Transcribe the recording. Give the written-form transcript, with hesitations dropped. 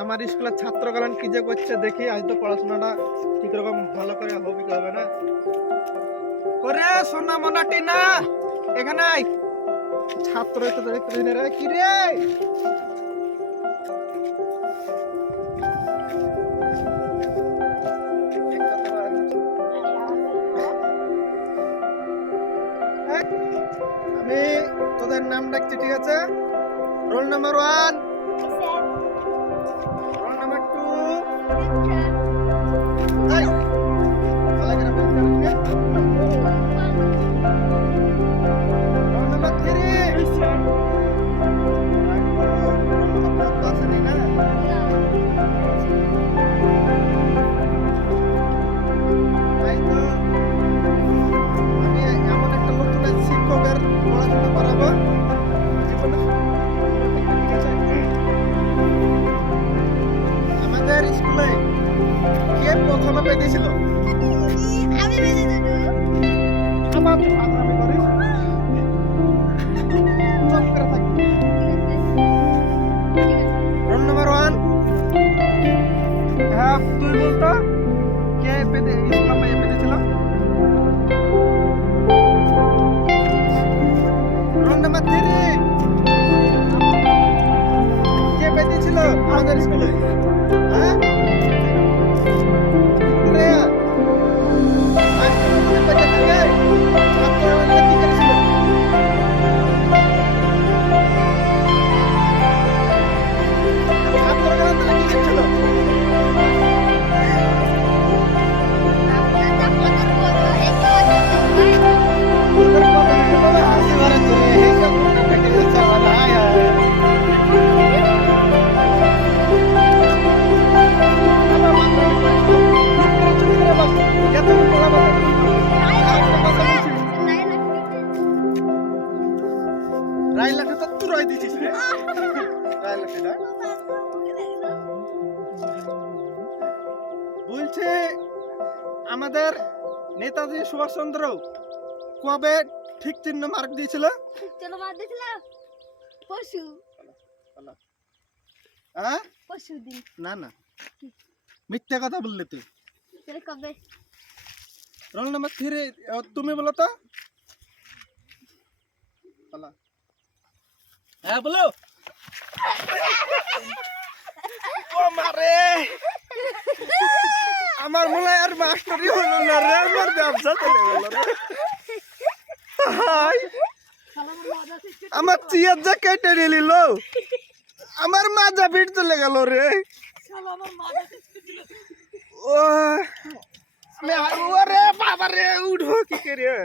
আমার স্কুলের ছাত্রগণ কি যে করছে দেখি, আজ তো পড়াশোনাটা ঠিক রকম ভালো করে হবে কি হবে না। ওরে সোনা মোনাটি না এখানে আয়। ছাত্র তো দেখতে রে কি রে। আমি তোদের নাম ডাকছি, ঠিক আছে? রোল নাম্বার 1, রোল নাম্বার 2, এই ভালো করে বলতে হবে। রোল নাম্বার 3, আসেনি না? তাই তো আমি এমন একটা নতুন শিক্ষকের পড়াশোনা করাবো জীবনে, ঠিক আছে? আমাদের স্কুলে কে প্রথমে পেয়েছিল? আমি বেঁধে দেবো। আমার তুই পাগলামি করিস, চুপ করে থাকবি। রোল নাম্বার 1, হ্যাঁ তুই বলতো কে ইসলাম ভাইয়া পেয়েছিল? রোল নাম্বার 3, কে পেয়েছিল আমাদের স্কুলে? হ্যাঁ রে মাস্টার মনে পেতে থাকে, ছাত্ররা কি করেছিল? ছাত্ররা তাহলে কি করছিল? তোদের কথা বলে হাসি ভরে চলে এইসব মনে পেটে যাচ্ছে আমার। হায় হায় আমার মাথা চুপ করে চুপ করে বস। এতক্ষণ বলা কথা আরেকটা কথা বলছি, রাইলাকে তো তুই রয় দিছিস রে। রাইলাকে না বলছে আমাদের নেতাজি সুভাষচন্দ্র কবে ঠিক চিহ্ন মার্ক দিয়েছিল? চলো মার দিছিল পশু হ্যাঁ পশু দিন না না মিথ্যা কথা বললি তুই। তাহলে কবে? রোল নাম্বার 3, তুমি বলো তো। বলো। হ্যাঁ বলো। ও মারে আমার মনে হয় আর মাস্টারই হলো না রে, আমার ব্যবসা চলে গেল রে। হাই আমার চেয়ার যা কেটে নিল, আমার মাজা পিঠ চলে গেল রে। ও আমি ওরে বাবা রে উঠবো কি করে?